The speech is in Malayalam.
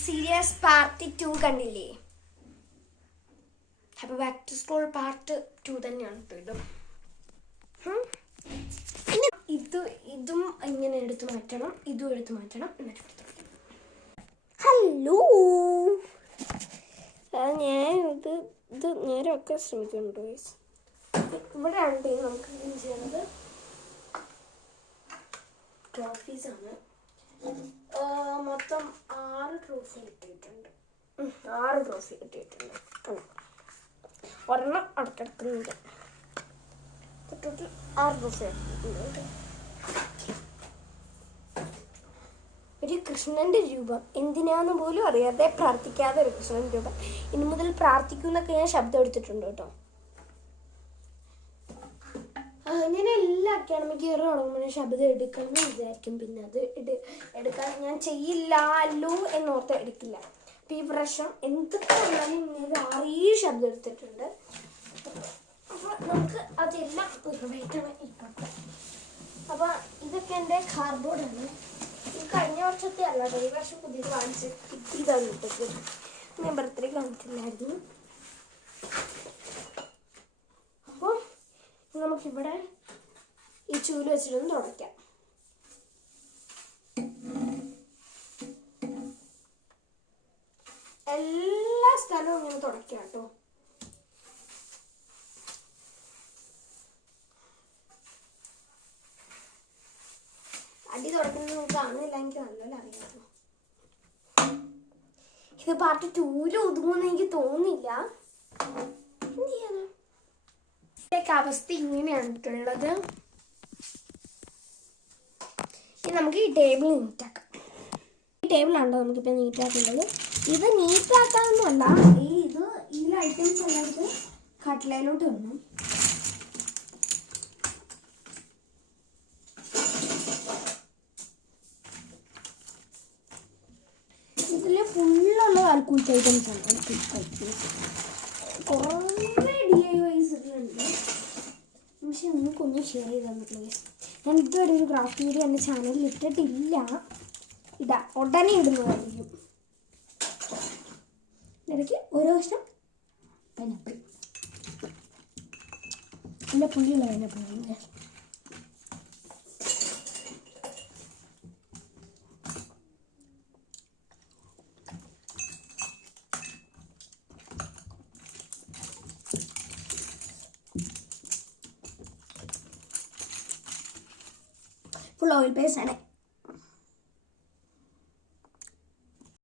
സീരീസ് പാർട്ട് 2 കണ്ടില്ലേ? അപ്പോൾ ബാക്ക് ടു സ്കൂൾ പാർട്ട് 2 തന്നെയാണ് കേട്ടോ ഇതും ഇങ്ങനെ എടുത്തു മാറ്റണം, ഇതും എടുത്തു മാറ്റണം. എന്നിട്ട് ഹലോ, ഞാൻ ഇത് നേരെ വെക്കാൻ ശ്രമിക്കുന്നുണ്ട്. ഇവിടെ ഉണ്ട് നമുക്ക് ക്ലീൻ ചെയ്യുന്നത്. ട്രോഫീസാണ്. മൊത്തം 6 ട്രോഫി കിട്ടിയിട്ടുണ്ട്. 6 ട്രോഫി കിട്ടിയിട്ടുണ്ട്. ഒരെണ്ണം അടുത്തെടുക്കുന്നുണ്ട്. 6 ട്രോഫി കിട്ടിയിട്ടുണ്ട്. ഒരു കൃഷ്ണന്റെ രൂപം, എന്തിനാന്ന് പോലും അറിയാതെ പ്രാർത്ഥിക്കാതെ ഒരു കൃഷ്ണന്റെ രൂപം. ഇനി മുതൽ പ്രാർത്ഥിക്കുന്നൊക്കെ ഞാൻ ശബ്ദം എടുത്തിട്ടുണ്ട് കേട്ടോ. ഞാൻ എല്ലാ അക്കാഡമിക് ഇയർ തുടങ്ങുമ്പോൾ ശബ്ദം എടുക്കണം എന്ന് വിചാരിക്കും. പിന്നെ അത് എടുക്കാൻ ഞാൻ ചെയ്യില്ലല്ലോ എന്നോർത്ത് എടുക്കില്ല. അപ്പം ഈ പ്രാവശ്യം എന്തൊക്കെ വന്നാലും ഞാൻ 6 ശബ്ദം എടുത്തിട്ടുണ്ട്. അപ്പോൾ നമുക്ക് അതെല്ലാം നിറവേറ്റണം ഇപ്പം. അപ്പം ഇതൊക്കെ എൻ്റെ കാർഡ്ബോർഡാണ്. ഇത് കഴിഞ്ഞ വർഷത്തെ അല്ല, ഈ വർഷം പുതിയത് വാങ്ങിച്ച് ഇതാണ് ഇട്ടത്. ഞാൻ ബർത്ത്ഡേ കാണിച്ചില്ലായിരുന്നു. അപ്പോൾ നമുക്കിവിടെ ഈ ചൂല് വെച്ചിട്ടൊന്ന് തുടയ്ക്കാം. എല്ലാ സ്ഥലവും ഇങ്ങനെ തുടയ്ക്കാം കേട്ടോ. അടി തുടക്കുന്നത് നമുക്ക് കാണുന്നില്ല, എനിക്ക് നല്ലോണം അറിയാമല്ലോ. ഇത് പാർട്ട് 2 ഒതുങ്ങുമെന്ന് എനിക്ക് തോന്നുന്നില്ല. എന്ത് ചെയ്യാനാ, അവസ്ഥ ഇങ്ങനെയാണുള്ളത്. ഇനി നമുക്ക് ഈ ടേബിൾ നീറ്റാക്കാം. ഈ ടേബിളാണല്ലോ നമുക്കിപ്പോൾ നീറ്റാക്കേണ്ടത്. ഇത് നീറ്റാക്കാനൊന്നുമല്ല, ഈ ഐറ്റംസ് എല്ലാം എടുത്ത് കട്ടിലയിലോട്ട് വരണം. ഇതിൽ ഫുള്ളുള്ള കാൽക്കുലേറ്റ് ഐറ്റംസ് ആണ്. കുറേ DIYs ഉണ്ട്. പക്ഷെ നിങ്ങൾക്കൊന്നും ഷെയർ ചെയ്ത് തന്നിട്ടില്ല. ഞാൻ ഇതുവരെ ഒരു ക്രാഫ്റ്റ് വീഡിയോ എൻ്റെ ചാനലിൽ ഇട്ടിട്ടില്ല. ഉടനെ ഇടുന്നതായിരിക്കും. ഇടയ്ക്ക് ഓരോ വർഷം പൈനാപ്പിൾ, നല്ല പുള്ളിയുള്ള പൈനാപ്പിൾ. ഫുൾ ഓയിൽ പേസ്റ്റ് ആണ്.